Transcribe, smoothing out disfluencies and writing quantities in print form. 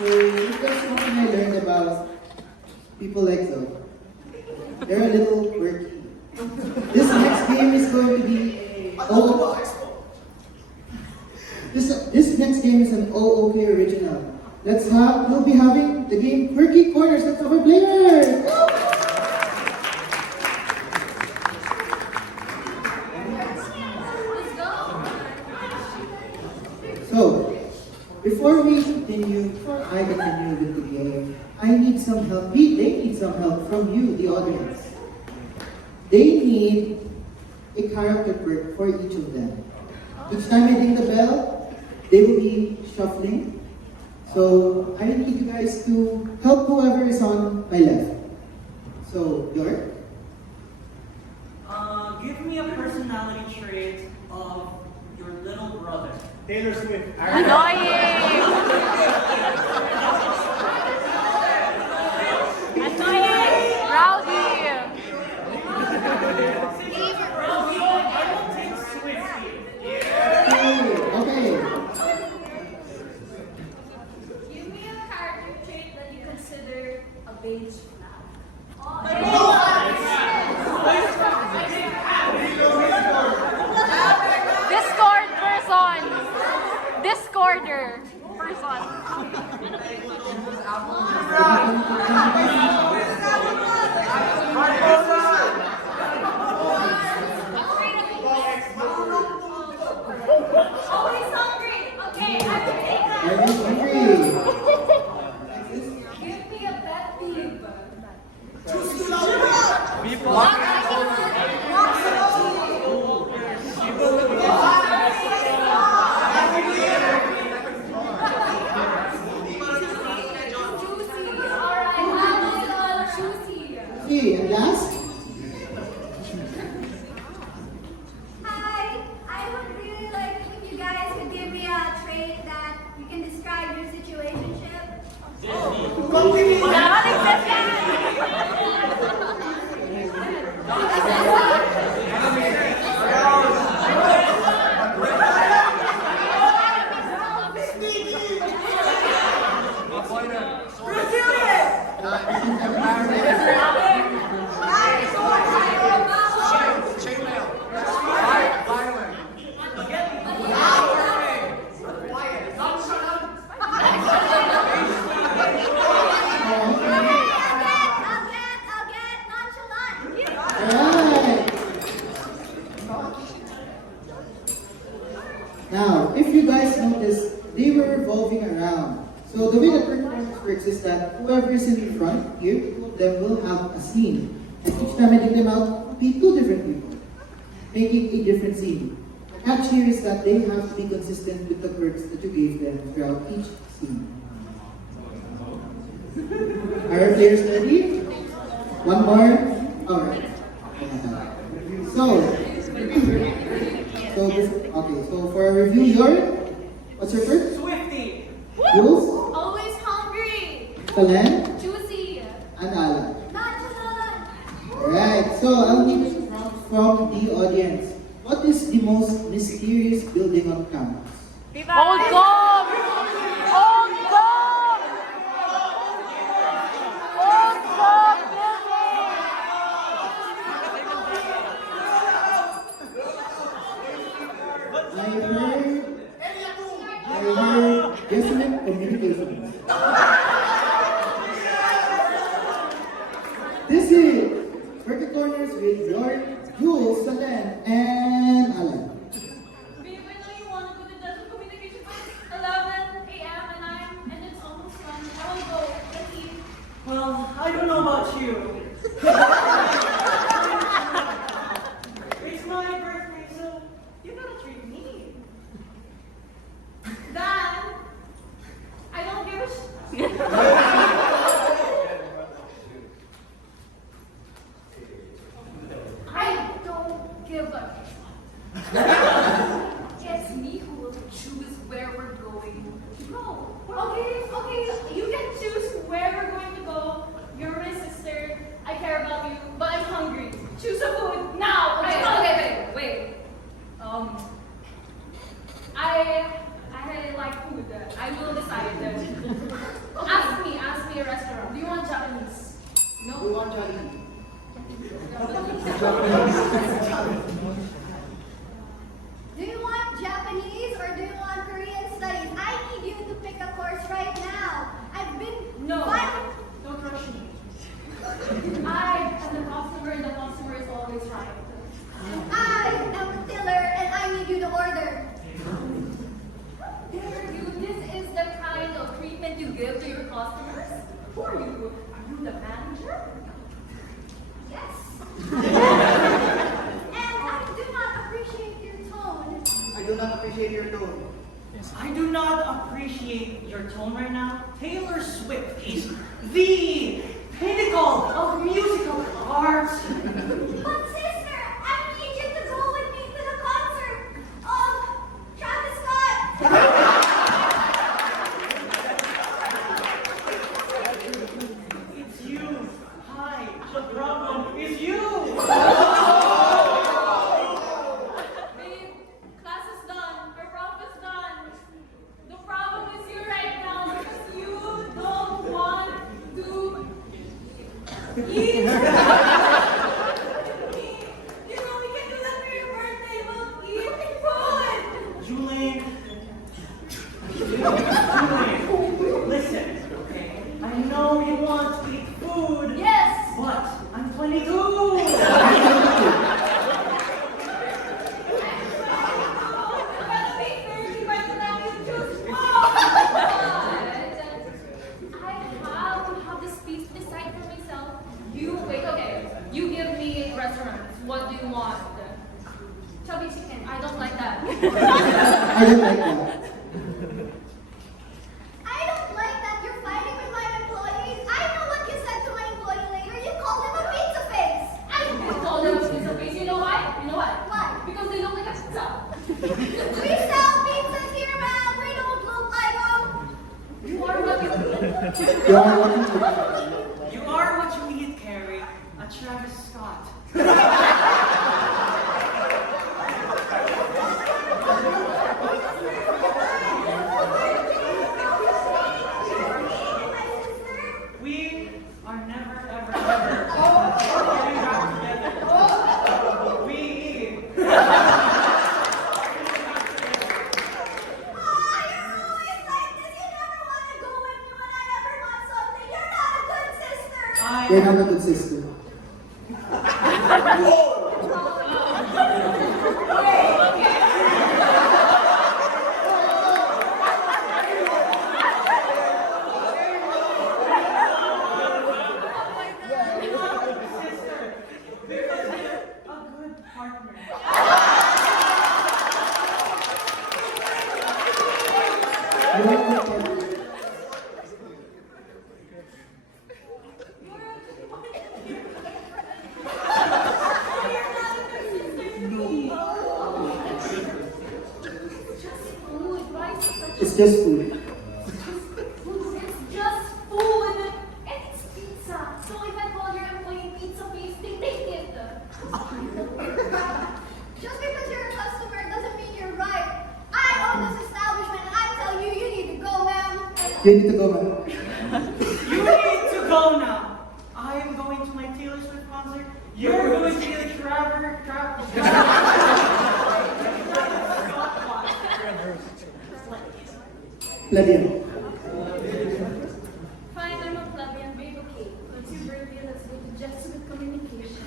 So if there's something I learned about people like Zoe, they're a little quirky. This next game is going to be this next game is an OOK original. We'll be having the game Quirky Corners. Let's have our players! So, before I continue with the game, I need some help. They need some help from you, the audience. They need a character quirk for each of them. Each time I ding the bell, they will be shuffling. So, I need you guys to help whoever is on my left. So, York? Give me a personality trait of your little brother. Taylor Swift. Annoying! Annoying! Rowdy! I will take Swiftie. Okay. Give me a character trait that you consider a beige flag. Discord person! Discorder person. Always hungry. Okay, I will take that. Are you hungry? Give me a pet peeve. Juicy. Alright, I will juicy. Okay, and last? Hi, I would really like if you guys could give me a trait that you can describe your situationship. I'll get nonchalant. Alright. Now, if you guys notice, they were revolving around. So the way that works is that whoever is in the front here, two of them will have a scene. And each time I dig them out, it will be two different people, making a different scene. The catch here is that they have to be consistent with the quirks that you gave them throughout each scene. Are our players ready? One more? Alright. So for a review, what's your first? Swiftie. Jules, Always hungry. Kalen, Juicy. and Alan. Nonchalant. Alright, so I'll need from the audience. What is the most mysterious building on campus? Old Gob! Old Gob! Old Gob building! I heard Jesuit communications. This is Quirky Corners with your Jules, Salen, and Alan. Babe, I know you want to go to Desert Communication, but it's 11 a.m. and it's almost done. I want to go. Let's eat. Well, I don't know about you. It's my birthday, so you gotta treat me. Dad, I don't give a I don't give a It's me who will choose where we're going to go. Okay, you can choose where we're going to go. You're my sister. I care about you, but I'm hungry. Choose a food now. Okay, wait. I like food. I will decide. give to your customers? Who are you? Are you the manager? Yes. And I do not appreciate your tone. I do not appreciate your tone. I do not appreciate your tone right now. Taylor Swift is the pinnacle of musical art. But sister, I need you to go with me to the concert of Travis Scott. It's you. Hi. The problem is you. Babe, class is done. Our prof is done. The problem is you right now because you don't want to eat. You know we can do that for your birthday. We'll eat food. Julie. Julie. Listen, okay? I know you want to eat food. Yes. But I'm 22. You gotta be 30 by the time you choose food. I have the space to decide for myself. You wait, okay. You give me restaurants. What do you want? Chubby chicken. I don't like that. I don't like that. I don't like that you're fighting with my employees. I know what you said to my employee later. You called him a pizza face. I don't call them pizza face. You know why? You know what? Why? Because they look like a pizza. We sell pizzas here, man. We don't look like them. You are what you You are wanting to. You are what you eat, Carrie. A Travis Scott. We are never, ever, ever getting back together. We eat. Oh, you're always like this. You never want to go with me when I ever want something. You're not a good sister. You're not a good sister. Sister, because you're a good partner. You are a good partner. It's just food. It's just food. And it's pizza. So if I call your employee pizza face, they take it. Just because you're a customer doesn't mean you're right. I own this establishment and I tell you, you need to go, ma'am. You need to go, man. You need to go now. I am going to my Taylor Swift concert. You're going to the Travis Scott. Plebeian. Fine, I'm a plebeian, babe, okay. It's your birthday, let's go to Jesuit Communication.